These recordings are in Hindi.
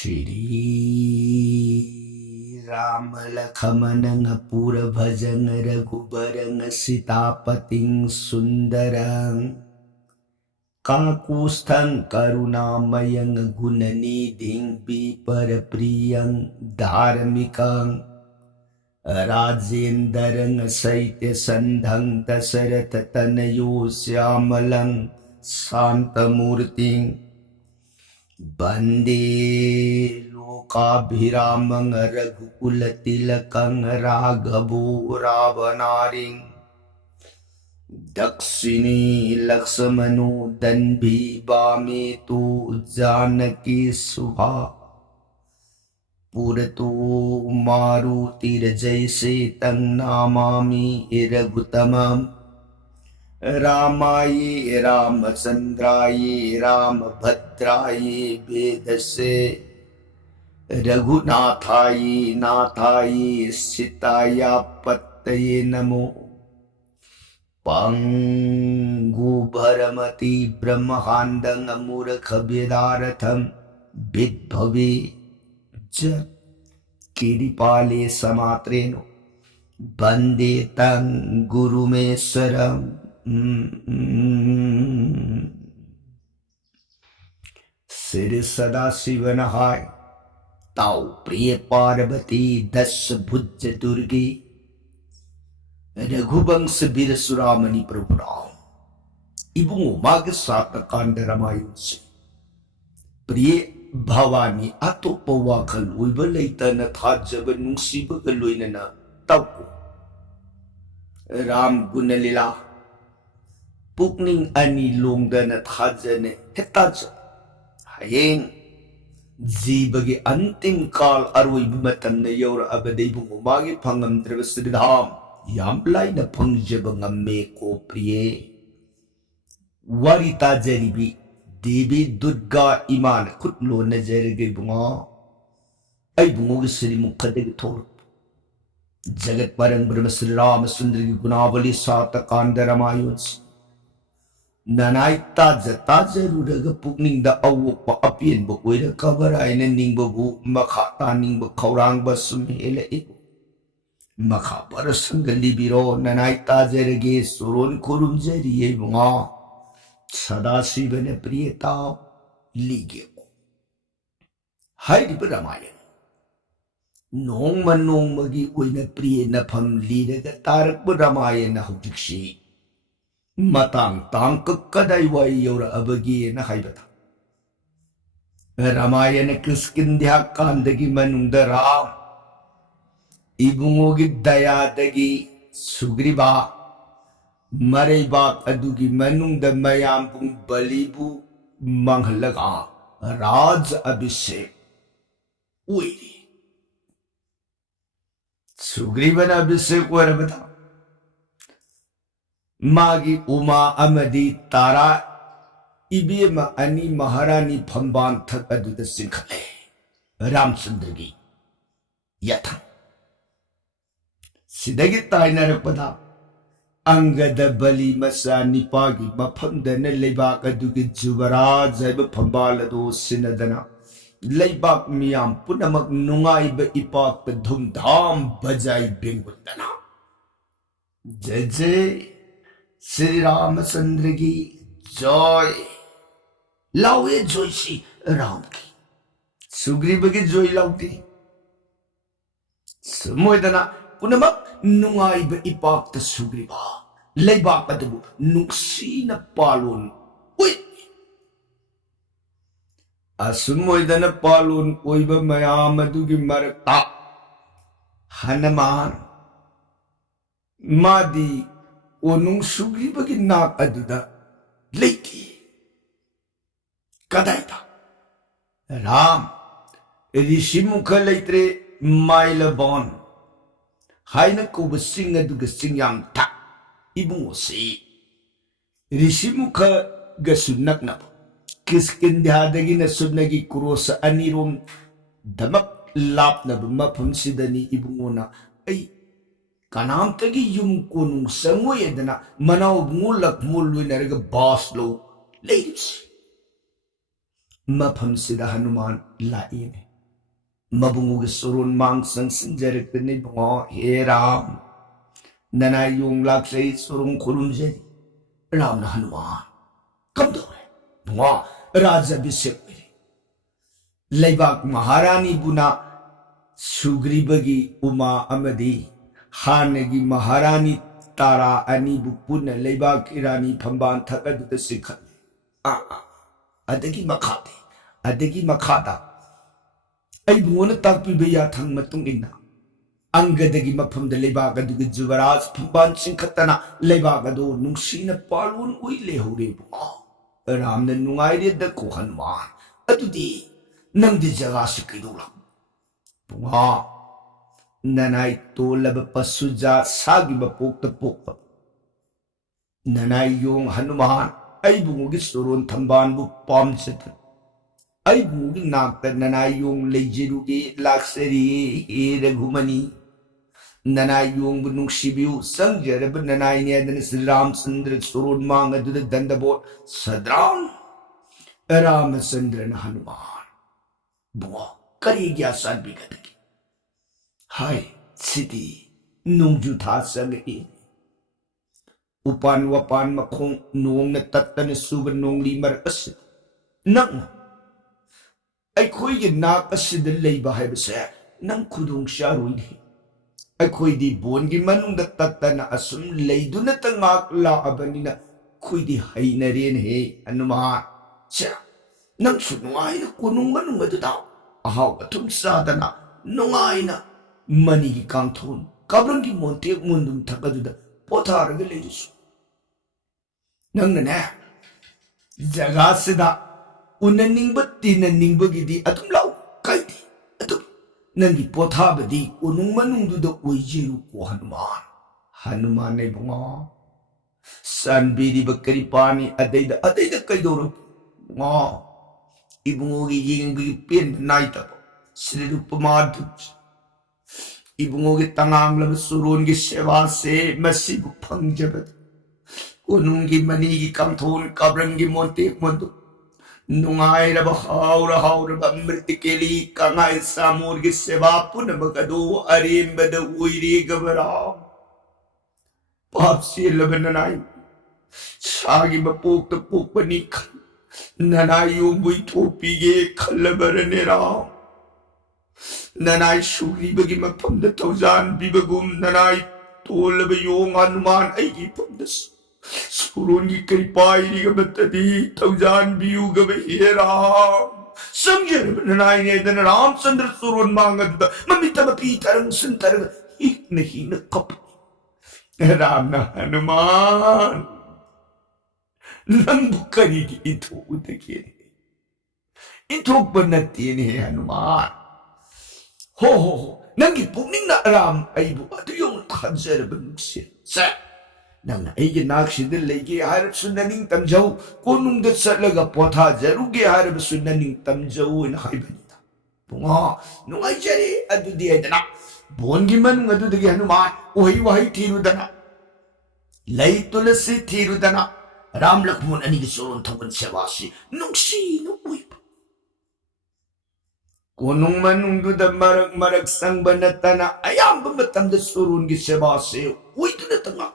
श्री राम लखमन पुर भजन रघुबर सीतापति सुंदरं काकुस्थं करुणामयं गुणनिधिं विपर प्रियं धार्मिकं राजेन्द्रं सैत्य संधं दशरथ तनयो श्यामलं शांतमूर्तिं वंदे लोकाभिरामं रघुकुलतिलकं राघवो रावणारिं दक्षिणे लक्ष्मणो दन्भी वामे तु जानकी शुभा पुरतो मारुतिर्जयसे तं नमामि रघुतमं रामाय रामचन्द्राय रामभद्राय वेदसे रघुनाथाय नाथाय सीताय पतये नमो पंगुभरमति ब्रह्मांडं मूर्खवेदार्थं विद्भवे च किरिपाले समात्रेण वन्दे तं गुरुमेश्वरम् सिर सदा शिवनहाय ताऊ प्रिय पार्वती दश भुज दुर्गे रघुवंश वीर सुरामणि प्रभु राम इबुंगो माग सात कांड रामायण से प्रिय भवानी अतोप वाखल उइब लेतन थाजब नुंसीब लोइनना तब राम गुण लीला पुकनिंग अनि लोंगदन थाजने हेताज हयें जीवगे अंतिम काल अरोइब मतम यौर अबदेबुंगो मागे फंगमद्रब श्रीधाम याम लाइना फंगजब ngame को प्रिय वारिता जरिबी देवी दुर्गा इमान खुटलो नजरगे बुंगा ऐ बुंगो श्री मुखदे थोर जगत परम ब्रह्म श्री राम सुंदर की गुणावली सात कांड रामायण ननाइता जता जरूरग पुकनिंग दा अवोक अपियन बो ओइर कबर आइने निंगबो मखा तानिंग खौरांग बसुम हेले मखा पर संगली बिरो ननाइता जरगे सुरोन खुरुम जरिए बुंगा सदा शिवने प्रियता लीगे हाइब रामायण नोंमगी ओइने प्रिय नफम लीरग तारक रामायण हौजिक्सी मतंग तांक कदाई वाई यौर अबगी न हाइबता रामायण किस्किंध्या कांदगी मनुंग राम इबुंगोगी दयादगी सुग्रीवा मरेबा अदुगी मनुंग मयाम पुंग बलिबु मंगलगा राज अभिषेक उइरी सुग्रीवन अभिषेक वरबता मागी उमा अमदी तारा इबेमा अनि महारानी फंबान थक अदुद सिंखले रामचंद्र की यथा सिदगी ताइनरपदा अंगद बलि मसा निपागी मफमदन लेबाक अदुगी जुबराज हैब फंबालदो सिनदना लेबाक मियाम पुनमक नुंगाइब इपाक धूमधाम बजाई बेंगुदना जय जय श्री रामचंद्र की जय लाओ जोशी राम की सुग्रीव की जोई लाउती समोदना पुनमक नुंगाइब इपाक सुग्रीवा लेबाक अदबु नुक्सीन पालोन उइ असुमोदन पालोन ओइब मयाम अदुगी मरता हनुमान मादी ओनुंग सुग्रीव की नाक अदुदा लेती कदाइता राम ऋषि मुख लेत्रे माइलबोन हाइन कोब सिंग अदुगा सिंगाम था इबुंगो से ऋषि मुख गसु नकनब किस्किंध्यादगी न सुनगी क्रोस अनिरोम धमक लापनब मफम सिदनी इबुंगोना ऐ कनामतगी युम कोनु संगोयदना मनाव मुलक मुलुनरग बासलो लेरिस मफम सिदा हनुमान लाइने Mabungu surun mang sang sinjarik ni bungo he Ram. Nanay yung laksay surung kulum jedi. Ram na Hanuman. Kamdore. Bungo Raja Bisek. Laibak Maharani buna Sugribagi Uma Amadi Hanagi Maharani Tara Ani Bupuna Laibak Irani Pamban Takadu the Sikha. Adagi Makati. Adagi Makata. Ay bungo na tagpibaya tang matung ina. Ang gadagi mapam da laibagado ga Juvaraj Pamban Sinkatana laibagado nung sinapalun uy lehuri bungo. Ram na nungay rin ko Hanuman. Atudi. Nang di jaga si kidulang. Bunga. Nanay tulab pasuja sagi bapuk tapuk. Nanay yung Hanuman ay bungugi surun tamban bu pamsetan. Ay bungugi nakta nanay yung lejirugi laksari hiragumani. Nanay yung bunung sibiu sang jarab nanay niya dan si Ramchandra surun mga duda dandabot sadram. Ramchandra na Hanuman. Bungo, karigya san bigatagi. Hai, sidi, nungju tasagi. Upan wapan makong nung natatan suban nung limar asid. Nang, ay ko'y ginak asid ang laybahay basa, nang kudong siya ruini. Ay ko'y di buwan gimanong natatan na asum laydo na tangak laaban nina, ko'y di hay na rin he, ano mga, siya. Nang sunungay na kunong manong madadaw. Ahaw atum sada na nungay na manigi kang ton. Kabrang montek mundum tagaduda potaraga lejisu. Nang na jaga sida unaning bat tinaning bagidi atum law kay di atum nangi potabadi kunong manong duda uijiru ko Hanuman. Hanuman ay bunga. San bidi bagkaripani adayda kay doro bunga. Ibungogi yung gipin naita po. Siliru pumadut. Ibungogi tangang labas surun gi sevase masibu pangjabat. Kunungi manigi kang thun kabrang gi monte mondu. Nungay raba haura mritikeli kangay samur gi seva puna magadu arim bada uiri gabara. Papsi labananay. Sagi bapuk tapuk panikan. Nanay yung buhay topige kalabaranera. Nanay suri bagi mapamdatawzan bibagum nanay tulaba yung Hanuman ay ipamdas. Surun gi karipay di kabatadi tawzan biyu gabahira. Samjara nanay niya na Ramchandra surun mga duda mamita mapitarang santarang hina kap. Ram na Hanuman. Nang bukari ito udagin. Ito ba natin he Hanuman? Ho. Nang ipuning na Ram ay buwato yung kanser banuksin. Sa nang naigin naksidil lagi harap sunaning tamjaw kunong dat sa laga pota jarugi harap sunaning tamjaw na kaibanita. Bunga, nung ay jari adu di ay dana. Buwan giman ng adu dagi Hanuman uhay tiro dana. Lay tulasi tiro dana. Ram Lakshman ani gisurun tawan sevasi nung sino uy pa. Kunong manung duda marag sang banatana ayam bamatang da surun gi sevasi uy tu na tangak.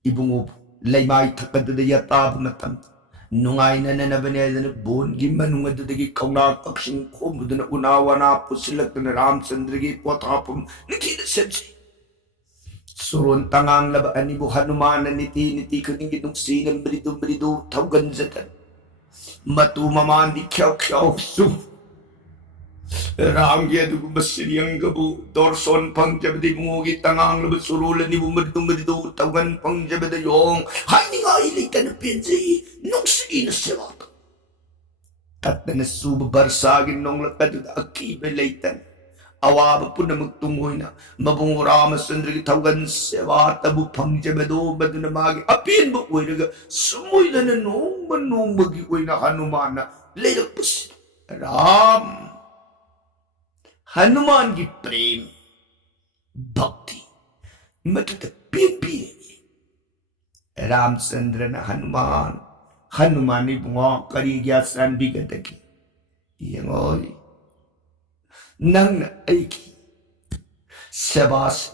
Ibungo laymay takadada yata bamatang nungay na nabanaya na bon gi manung adada gi kaunak aksing ko muda na unawa na po sila na Ramchandra gi potapom nakita sebsi. Surun tangang labaan ni Hanuman na niti kuning ginong sinang berido tawgan zatan. Matumaman di kyaw su. Rangya dugo masiriyang gabu dorson pangjabdi mungi tangang labat surulan ni berido tawgan pangjabda yung hay ni nga ilitan na pinsi nung sinas siya. Kat na nasubabarsagin nung lakad akibelaitan. Awaba po na magtungoy na mabungo Ramchandra gitawagan sewa tabu pangjabado bado na magi apin mo koy naga sumoy na nung manung magikoy na Hanuman na layag po sila Ram Hanuman gi prem bhakti matutapin Ramchandra na Hanuman ni bunga karigya san bigataki yang oy nang aiki sebas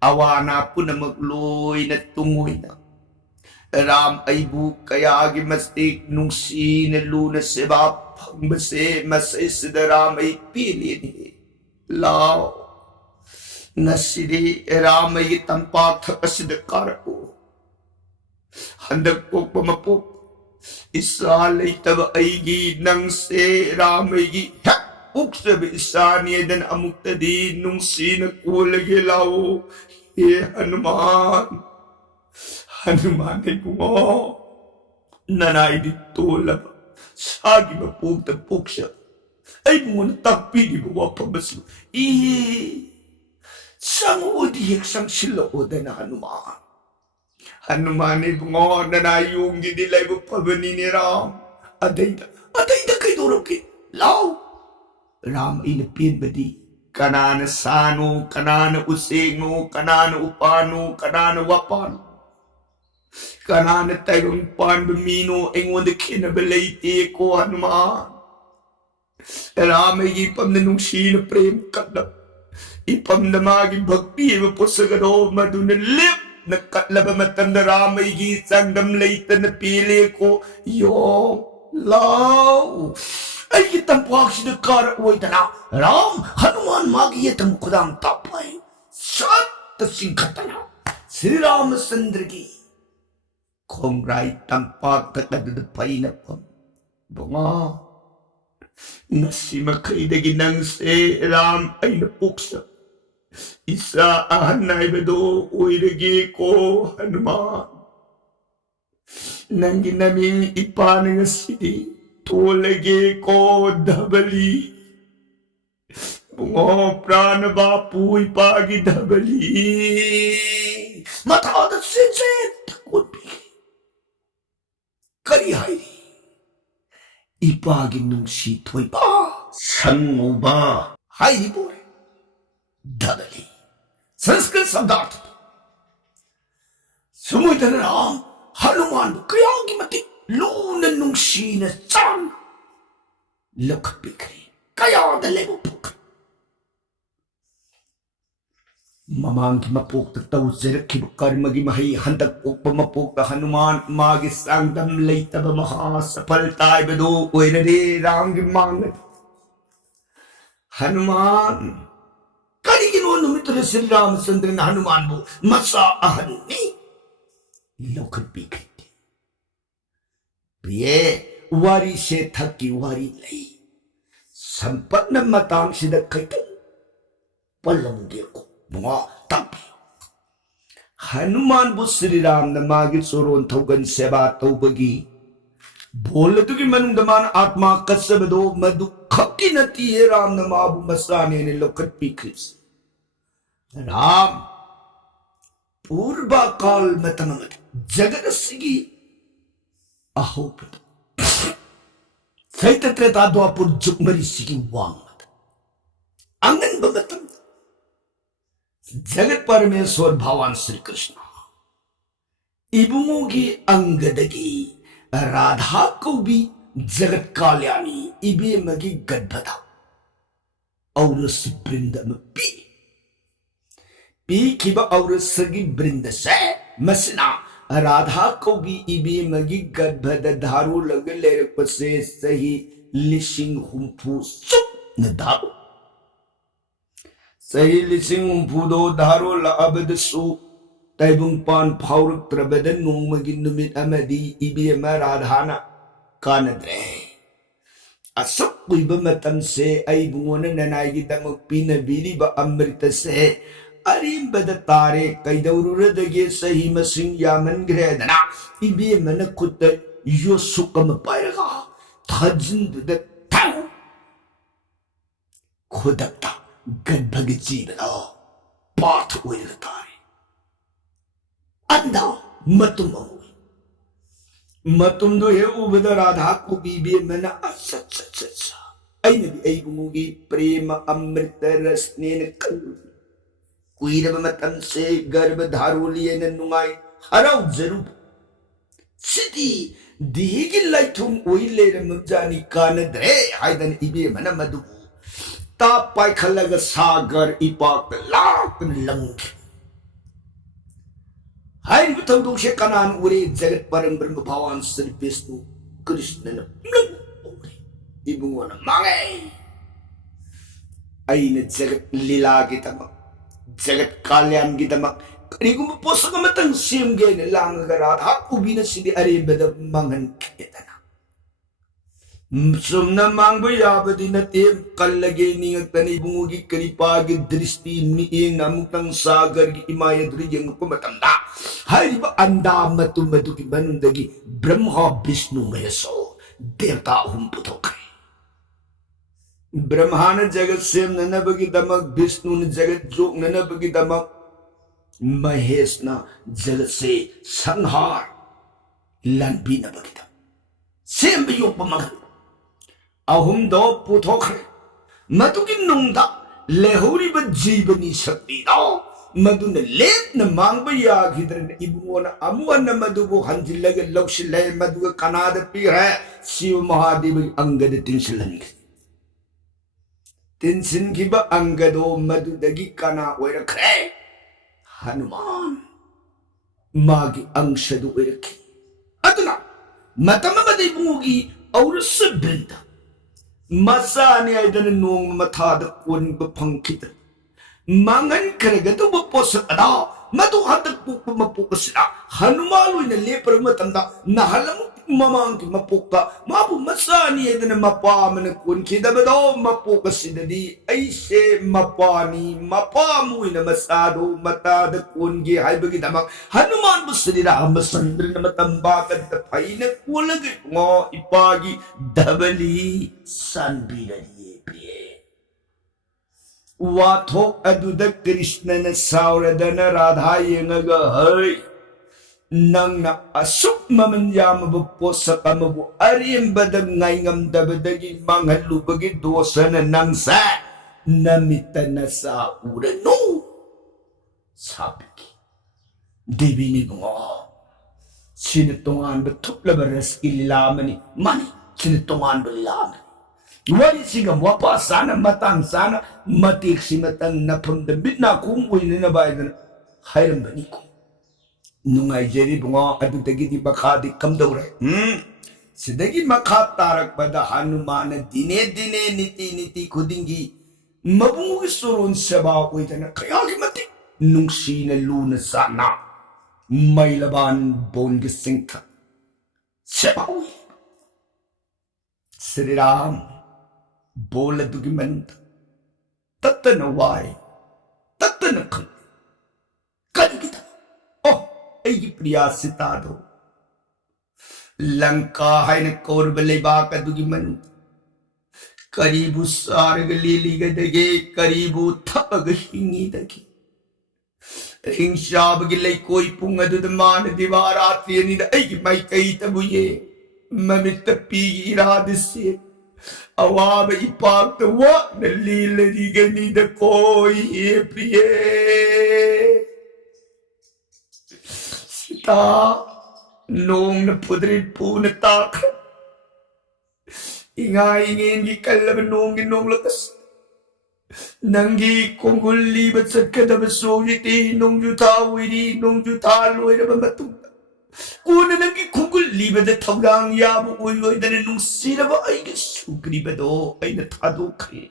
awana punamagloy na tungoy na ram aibu kaya gi mastik nung si na luna seba pangbase masay sidaram ay pili ni lao nasiri ram ay tampak thakasidakara ko handak po pamapok isalay taba ay gi nang se ram ay gi uksabi isaniya dan amuktadi nung sinakulagi lao Hanuman Hanuman ay bungo nanay dito laba sagi mapugtapok siya ay bungo na takpi di bawa pabaso sang udihik sang sila o na Hanuman Hanuman ay bungo nanayong gidilay mo pabaninira aday da kay durog kay lao Ram inapin badi kanana sano kanana useno kanana upano kanana wapano kanana tayong pan bamino ingon de kinabalaite ko Hanuman Ram ay ipam na nung sino prem katla ipam na magi bhakti mo po sa gano madunalip nakatlaba matanda Ram ay gisang damlayta na pili ko yung lao ay kitang puwag sinagkara uway tanaw Ram, Hanuman magiyatang kudang tapay sat tasingkat tanaw Sri Ramasandragi kong ray tampak takadadapay na po bunga nasimakay ng si Ram ay napuksa isa ahanay bado uy lagi ko Hanuman nang ginaming ipanang sidi tulagi ko dabali bungo prana bapuy pagi dabali matao at sinset takot karihay ipagin nung sitoy ba sango ba hay po dabali sanskrit sabdat sumuy tanang Hanuman kaya ang gimati lunan nung sinasan lakapikri kaya dalemo puk mamang kimapuk tataw zerak kibukar magimahay handag puk pamapuk na Hanuman magisang damlay taba makasapal tayo bado uy na di rang gimang Hanuman kani ginawa numito na si Ramasandra na Hanuman mo masaahan ni lakapikri Piye, wari se thaki wari lay. Sampat na matang sinagkaitan. Palanggi ko, mga tabi. Hanuman po Sri Ram na magit suron taugan seba taubagi. Bola to manung daman atma kasabado madukaki na tiye Ram na mabumasani ni lokat pikris. Ram, purba kal matamamat, jagadasigi. Aho pito. Saita tretado apur jukmari sigi wang. Angan bagatam. Jagat Parameswar Bhawan Sri Krishna. Ibungogi angadagi Radha ko भी जगत काल्याणी इबे मगी गदबदा और वृंद में पी खिबा और सगी वृंद से मसना राधा को भी इबे मगी गदबद धारो लग ले पसे सही लिशिंग हुंफू सुप न धारो सही लिशिंग हुंफू दो धारो लाबद सु तैबुंग पान फाउरक त्रबदन नोंगमगी नुमित अमदी इबे म राधाना कानद्रे असुक कुइब मतम से आई बुंगोन ननाई दमक पीनबीरिब अमृत से अरिबद तारे कैदौरुरदगे सही मसिंग यामनग्रेदना इबे मन खुद यो सुकम पायगा थजिंद थाउ खुदता गदभग जीवनो पाथ उइर तारे अंदा मतुम मतुम दो हे उबद राधा को बीबी मन असच आई नबी आई बुंगी प्रेम अमृत रसने कल कुइरब मतन से गर्भ धारो लिए न नुंगाई हराउ जरूर सिटी दिहिगी लाइथुम ओइले रमजानी कानद्रे हाइदन इबे मन मधु ता पाइखलग सागर इपाक लाक लंग हाय थौदों से कनान उरे जगत परम ब्रह्म भगवान श्री विष्णु कृष्ण न इबुंगोन मांगे अइन जगत लीला की तमक जगत कल्याण की तमक करिगुम पोसक मतंग सेमगे ने लांग राधा उबिन सिदि अरेबद मंगन केतना सुमना मांग याबदी नते कल्लगे निंगतनि बुंगुगी करिपागी दृष्टि मिएंग नामुतंग सागर की इमायद्रि यंग पुमतंदा हाइब अंदा मतु मधु की बनुंदगी ब्रह्मा विष्णु महेशो देवता हुम पुथोखे ब्रह्मा ने जगत सेम ननबगी दमक विष्णु ने जगत जोग ननबगी दमक महेश ना जगत से संहार लंबी नबगी दम सेम बियोग मगन अहुम दो पुथोखरे मधु की नुंदा लेहुरी ब जीवनी शक्ति दो मधु ने लेप न मांग बया किधर ने इबुओ न अमुआ न मधु को हंजिल लगे लक्ष्य मधु का कनाद पी है शिव महादेव अंगद तिंसिलन तिंसिन की ब अंगदो मधु दगी कना ओरखे हनुमान मागी अंशदु ओरखे अदना मतम मदे बुगी और सब्रंदा मसाने आइदन नोंग मथाद कोन बफंकित मांगन करगदु बपोस अदा मधु हदक पुक मपुकसना हनुमान उन लेपर मतंदा नहलम ममांग की मपुका माबु मसाने आइदन मपामन कोन खिदबदो मपुकसिददी ऐसे मपानी मपामुइन मसादो मताद कोन गे हाइबगी दमक हनुमान बुसरी रामचंद्र नमतंबा कद फाइन कोलग ngो इपागी दबली संबिरये प्रिय वाथोक अदुद कृष्ण न सावरदन राधा यंगग हय नंगना असुक ममन यामब पोसक अमबु अरियंबद ngaingam dabadagi mangalubagi dosana nangsa namitana sa urano sabiki devini ngo sinitongan betuklabaras ilamani mani sinitongan belamani wali sigam wapa sana matang sana matik simatang napum de bitna kum uinina baidan hayram baniko nungai jeri bunga adutagi di bakadi kamdore sidagi makha tarak pada hanuman dine dine niti niti khudingi mabungu soron seba uidana kayagi mati nungsi na luna sana mailaban bongi singka seba ui Sri Ram बोल दुगी मंत तत्न वाय तत्न खल कल ओ ऐगी प्रिया सिता दो लंका है न कौरब लेबा का दुगी मंत करीबु सारग लीली गदगे करीबु थपग हिंगी दगी हिंसाब गिले कोई पुंग दुद मान दीवारा तियनी द ऐगी माई कई तबुये ममित पी इरादसे अवाब इपाक वा नलील दिगनी द कोई प्रिय सीता नोंग न पुदरी पून ताक इंगा इंगेन की कल्लब नोंग लकस नंगी कोंगुल्ली बचत कदब सोविती नोंग जुथा विरी नोंग जुथा लोयर बमतु कोन नंगी खुंगुल्ली बद थौरांग याबु ओइदन नुंसिरब आइगे सुग्रीबदो आइना थादोखरे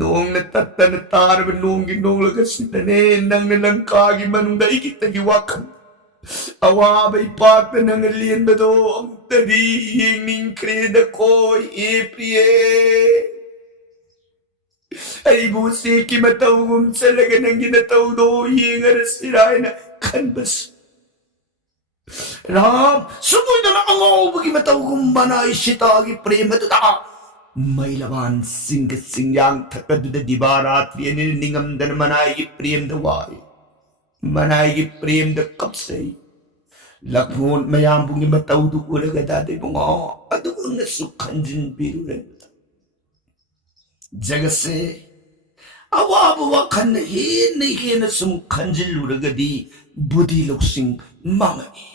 नोंग न तत्तन तारब नोंगी नोंगलगसिदने नंग लंकागी मनुंग आइगी तगी वाखन अवाब इपाक नंग लियनबदो अमुतदी येंगनिंख्रे द कोई ए प्रिय अइबु से की मतौगुम चलग नंगी न तौदो येंगरसिरायना खनबस राम सुमुदना अंगौबगी मतौगुम बनाई सीतागी प्रेमदुदा मैलवान सिंह सिंगांग थकदुद दिबारात्रि निंगमदन मनाई प्रेम दवाई मनाई प्रेम द कपसे लखनोन मयामबुगी मतौदु उरगदा दे बुंगो अदुंग सुखंजिन बिरुरे जगसे अवाब वखन हेन सुम खंजिलुरगदी बुद्धि लुक्सिंग मांगनी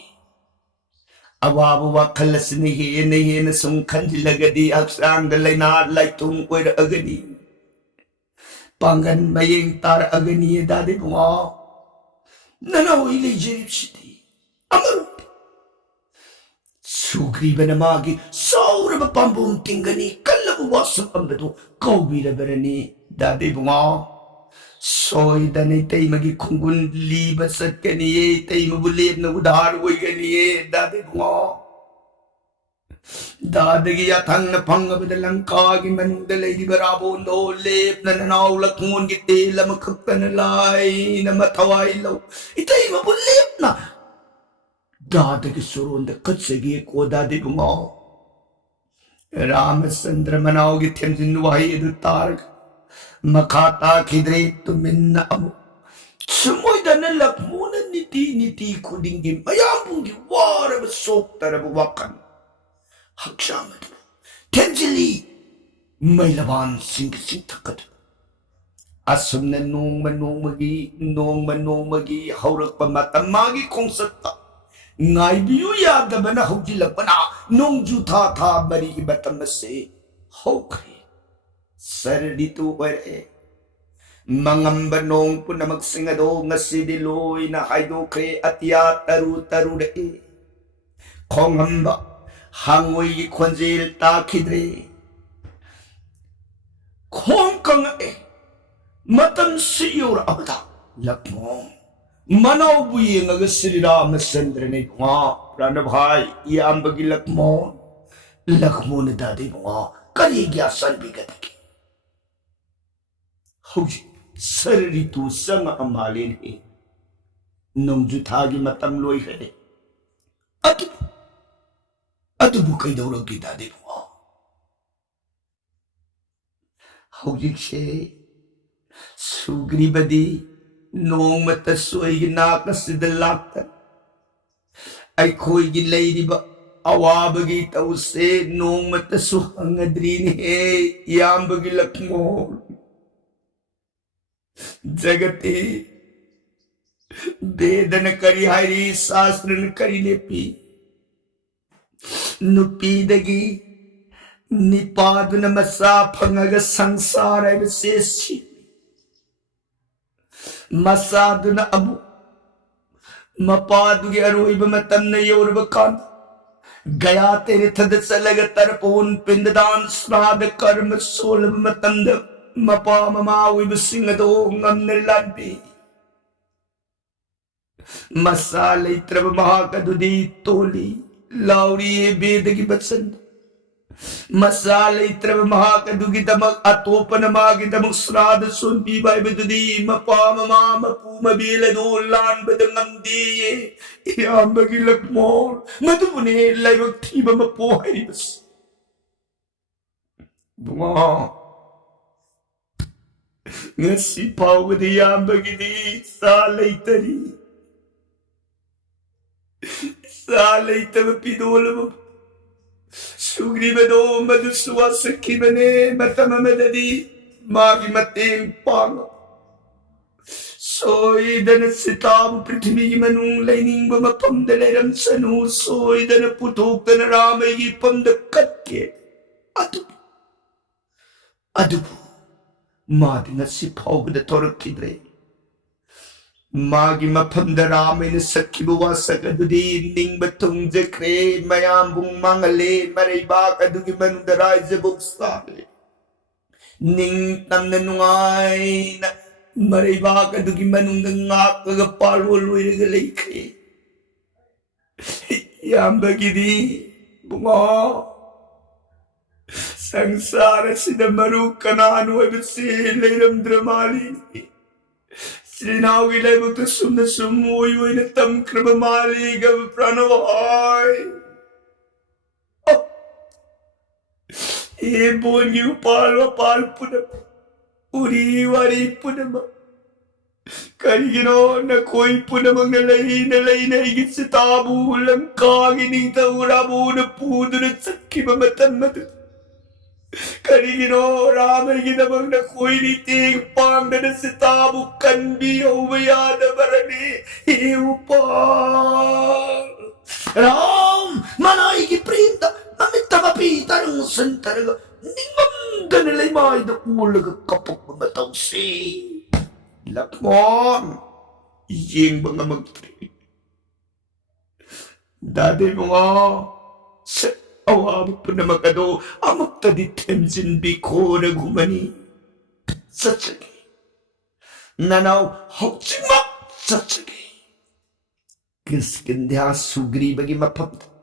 अवाब वाखल असने हेन सुम खंजिलगदी हक्सांग लैना लाइतुम ओइरअगनी पांगन मयें तार अगनी दादे बुआ नना ओइले जेरिपसिदी अमर सुग्रीवना मागी सौरब पांबुम तिंगनी कल्लब वासम अंबदो कौबिरबरनी दादे बुआ सोइदने तैमगी खुंगुन लीब सत्कनिये तैमबु लेबन उधार ओइगनिये दादे बुआ दादगी याथंग फंगबद लंकागी मनुंद लेदी बराबोंदो लेबन ननाव लखमोन की तेलम खक्कन लाई नम थवाई लो इतैमबु लेबना दादगी सुरोंद कत्सगी को दादे बुआ रामचंद्र मनाओगी थेमजिन वाही दु तारग मखाता खिद्रे तुमिन्न अमु सुमोइदन लखमोन नीति नीति खुदिंगी मयामुंगी वारब सोक्तरब वकन हक्षामद थेंजिली मैलवान सिंह सिंह थकद असुमन नोंगमगी हौरक मतम मागी खोंसत्ता ngaibyu yadabana hojilakpana nongju tha tha bari ki batam se hokre sarditu ore mangamba nong punamak singado ngasidi loy na haidokre atya taru taru re khongamba hangoi ki khonjil ta khidre khongkang e matam siyur abada lakmong मनाव बुयेंग श्री रामचंद्र ने बुआ प्राण भाई याम्बगी लखमोन दादी बुआ करी गया सन बिगत के हौजी सर ऋतु संग अमाले ने नोंजु थागी मतम लोई है अदुबु कैदौरगी दादी बुआ हौजी से सुग्रीवदी नोंमत सोइगी नाकसिद लाक्तन अखोइगी लैरिबा अवाबगी तौसे नोंमत सुहंगद्रीने याम्बगी लखमोन जगते वेदन करी हरि शास्त्रन करी लेपी नुपीदगी निपादुन मसा फंगग संसार सेसी मसादुना अबु मपादुगे अरोइब मतन्न योरब कांद गया तेरे थद चलग तरपोन पिंडदान श्राद्ध कर्म सोलभ मतंद मपा ममाविब सिंह दो ngam लांपी मसा लेत्रब महाकदुदी तोली लाउरी बेद की बचन मसाले त्रव महाकदुगी दमक अतोपन मागी दमक श्राद्ध सुन पी बाई बदुदी मपाम माम पूम बेल दो लान बदंगम दिए याम्बगी लखमोन मधुने लाइवक थी बम पोहरी बस बुआ ngasi पावदी याम्बगी दी साले तब पिदोल सुग्रीवदो मधुसुआ सखीबने मतममददी मागी मतें पांग सोइदन सिताब पृथ्वी मनु लैनिंग मपम दलेरम सनु सोइदन पुथोकन रामगी पमद कत्के अदु मादी ngasi फावबद तोरकिद्रे मागी मफम रामेन सखीबु वासकदुदी निंग तुंगजख्रे मयाम बुंग मांगले मरैबाक अदुगी मनुद राइजबुक साले निंग तमन नुआइन मरैबाक अदुगी मनुद ngaकग पालो लोइरग लेखे याम्बगिदी बुंगा संसार सिद मरु कनान वबसे लेरमद्रमाली श्रीनावी लेबुत सुन सुमोई वइन तम कृब माली गव प्रणवाय ए बोन्यु पाल पुनम उरी वारी पुनम करिगिनो न कोई पुनम न लई न इगिसताबु लंकागी नीत उराबु न पूदुर सखी ममतमत करिगिनो रामगिनमं न कोई नीति पांगन सिताबु कन्बी ओवयाद बरने हे उपाल Ram, manay giprinda, namit takapi tarang san talaga, ningam ganilay may da ulaga kapag mamataw si. Lakmon, iyeng mga magtri. Dati mga, sa awamit po na magado, amag tadi temsin biko na gumani. Sa tsagi, nanaw, hokchimak sa tsagi. Kiskindya sugri bagi mapamta.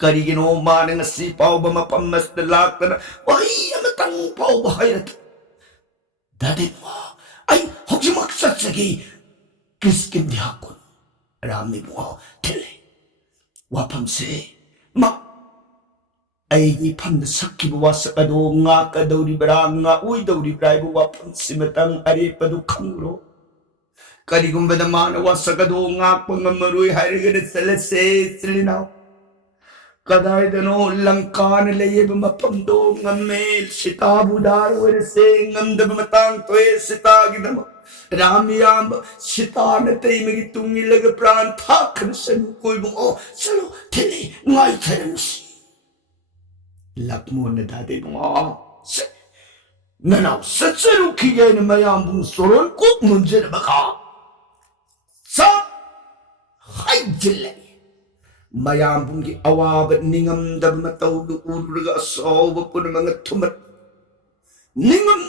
Karigino manang sipaw ba mapamas na lakta na wahi amatang pao bahay na dati mo ay 혹시 magsasagi kiskindya kon rami mo tili wapamse ma ay ipam na sakki bawa sa kado nga kadaw ni barang nga uy daw ni bray bawa pamse matang ari padu kamuro Karigong ba naman awas sa kadungak mga maruy harigan at salase silinaw. Kaday dano langka na laye mapamdo nga mail sitabu daro na sing ang dabamatang toy sitagi damo. Rami yamba sita na tayo magitong ilaga pran takan sa nukoy mo salo tili ngay terms. Lak mo na dati mo nanaw sa salo kigay na mayambong soron kuk munja na baka. Sa haydilay mayambong gi awabat ningam dab mataw do urga asaw po ng mga tumat ningam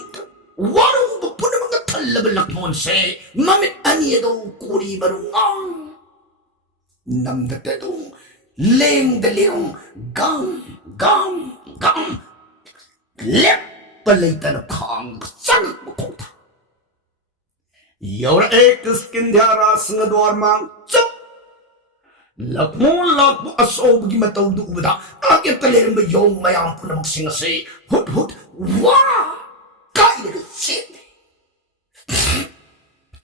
warong po ng mga talabalak mo se mamit aniya daw kuri marungang namdata daw leng daliyong gang lep palay tanap kang sagak mo kota Yora kiskindya ras nga duwar mang chup lakmo aso bagi mataw do ubada akit talir ba yung mayang po na magsingasi hut wah kaya ka shit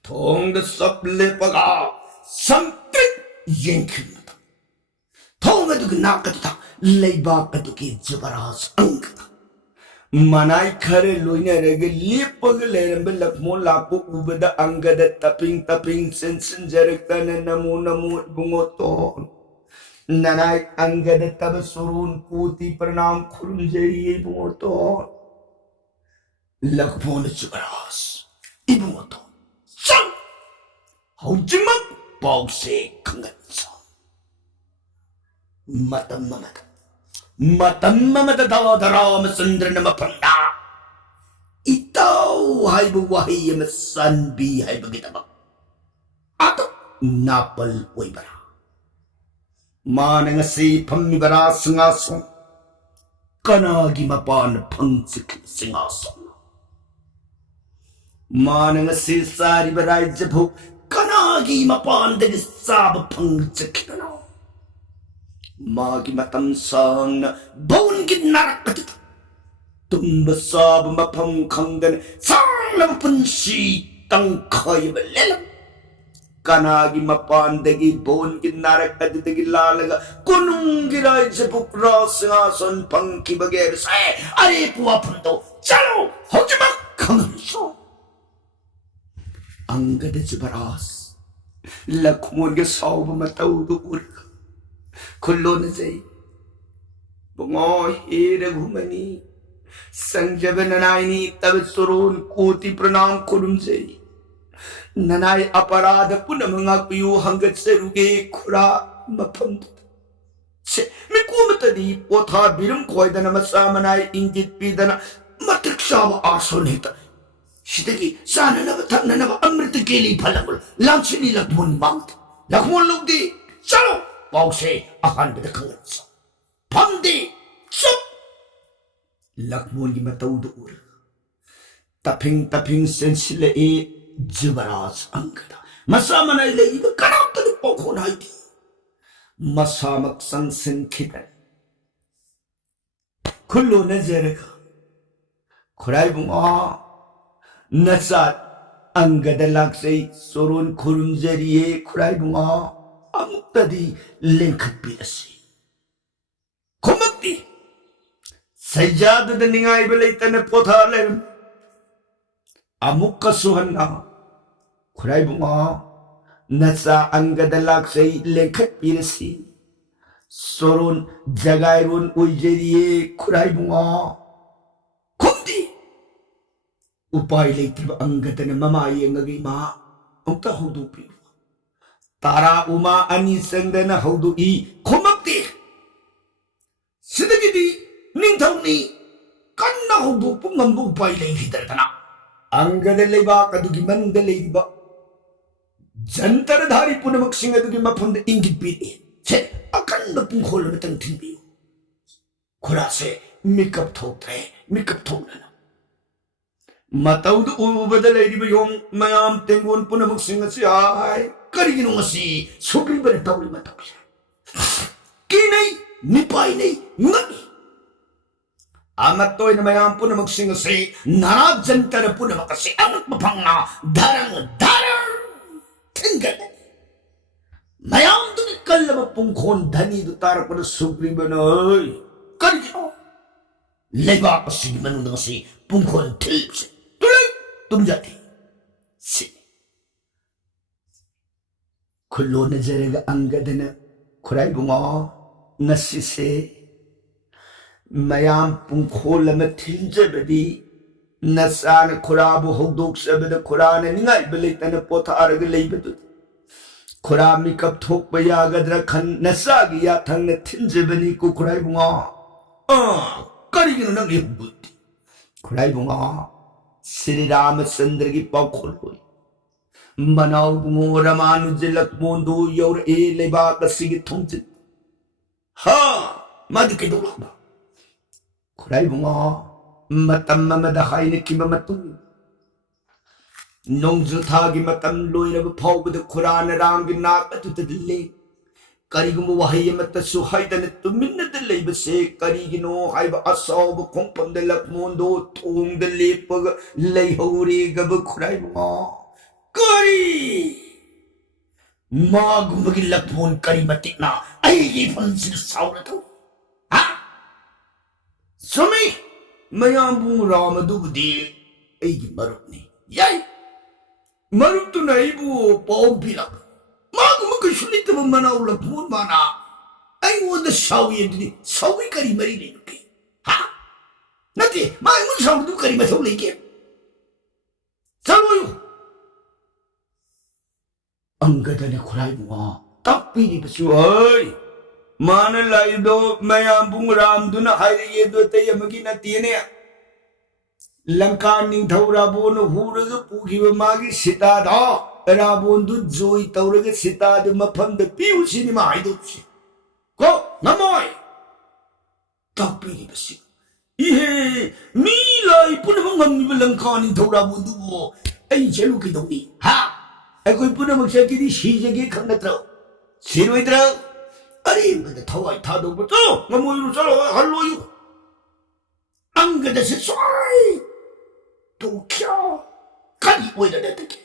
tong da saple paga sampit yenkin mata tong adu nakatuta layba katuki jabaras angka Manay kare loyna rege lipag lerembe lakmo lapo ubada angada taping sensen jarekta na namu bungoton nanay angada tabasurun puti pranam kurun jeriye bungoton lakmo na chubaras ibungoton sang haujimak pause kangatsa Matammamadadadara masundra na mapanda. Itaw hay buwahi masanbi hay bagitabak. Ato napal way bara. Manangasi pamibara singason. Kanagi mapan pangsik singason. Manangasi sari baray jabu. Kanagi mapan dagisab pangsik na Magi matamsang na bawon ginarak katita. Tumbasa bumapang kanggan sang lampunsi tangkay balelam. Kanagi mapandagi bawon ginarak katita gilalaga. Kunong giray sa pupras nga son pangkibagers. Ay puwapunto. Chalo! Hojimak kanganso. Ang gada sa baras. Lakmon gasaw bumataw doon. Kullo na say bungo hirag humani sangjaba nanay ni tabsurun kuti pranam kurum say nanay aparada po na mga kuyo hanggat sa rugi kura mapamdut may kumata di pota bilang koy da na masama na ingit pida na matiksawa aso nita sitagi sana na matang na naman amritigili palang lang sinilagmon mount lakmon lugdi salo Pause akan badakangatsa. Pandi! Sup! Lakmon di mataw doon. Taping sensila jibaras ang gada. Masama na ilay ina karata ni poko na iti. Masamak sang senkitan. Kulo na zereka. Kuray bunga. Nasat ang gada laksay surun kurun zeriye kuray bunga. Amuk tadi lengkap pilasi. Kumakti. Sajada na ningay balay na pothalem. Amuk kasuhan na. Kuray bunga. Nasa anggadalaksay lengkat pirasi. Soron jagayron ujeriye kuray bunga. Kundi! Upay laytriba anggadana mamaye ngagay ma. Ang tahudupi. Tara uma anisang na haudu I kumakti. Sidagidi ningtaw ni kanna haudu pungambu upay lay hidaratana. Anggadalay ba kadugiman dalay ba? Jantaradhari puna magsingadugi mapunda ingit piti. 제 아깐 높은 콜로 등 등비요. 고라세 미cấp 토트레 미cấp 토나나. 마타우도 우바달레리비 용 마얌 땡곤 뿌나 먹싱가시 아이 까리기는 것이 소리벌에 타오리 마타오시. 끼네이 니빠이네이 응아니. 아마또이나 마얌 뿌나 먹싱가시 나라 전타를 뿌나 먹가시 아무것도 방나 다랑 탱가네. Mayam kalama pungkon dani do tarak pada supreme noy karja leba kasi manung si pungkon tips tuloy tumjati si kullo na jarega anggadana kuray bunga nasise mayam pungkon lama tinjabadi nasana kurabu hogdok sabada kurana ningal balitana pota araga leibadu Kura mikap thok baya gadra khan nasagi ya thang na thinjebani ko kurai bunga karigino nang ibutti kurai bunga Sri Ramachandra ki pau kholoi manau bungo Ramanuja Lakmondo yaur e leba kasigi thongchit ha madike dolaba kurai bunga matam mamada haine kimamatung Nongju thagi matam loina phawbada Quran rang gi nak atutadle karigum wahay matta suhaidan tuminna de leibase karigino haiba asaw khongpam de Lakmondo thong de lepag leihori gab khurai ma kari magum gi Lakmon kari matikna ai gi fansin sawra to ha sumi mayam bung ramadu budi ai gi marupni yai Marup na ibu paom pilak. Magu magkasulita mo manawlag mo mana. Ay mo na sawi yun sawi kari marilin ke. Ha? Nati, maay mo sawi do kari masawlay ke. Salwa yun. Ang ganda na kuray mo. Tapi di ba siya ay. Mana layo do mayambong ramdo na hayriye do tayo maginatiyan niya. Lankan ning thau Rabon huraga pugiba magi sita da Rabon du joy tauraga sita de mafam de piu sini ma ai dopsi ko namoy tapi ni basi ihe mi lai pun ngam ni lankan ning thau Rabon du bo ai chelu ki doni ha ai koi pun mak sa ki di si jage khang na tro siroi tro ari ma de thawai tha do bo to namoy ru chalo hallo yu anga de se soi 도쿄 가니 오이라 내게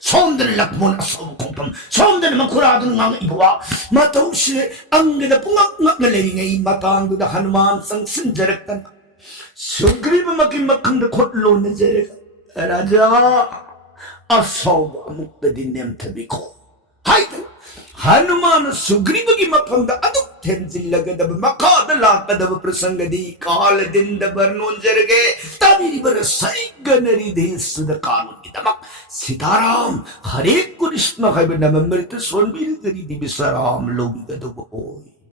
손들 낙문 아싸우 공범 손들만 고라드는 강 이보아 마타우시에 안게다 뿡악락 내리게 이 마타앙도다 하누만 상 신자랬단 수그리브 막힌 막한데 콧로 내제레가 라자 아싸우 아묵다디 냄타비고 하이든 하누만 수그리브기 막한다 아둑 Tenzilagada makadala kada prasangadi kaladinda barnon jarge tabiri barasai ganari desda kanun itamak Sitaram Hare Krishna hai banamamrita sonbir gari di bisaram logi gado boy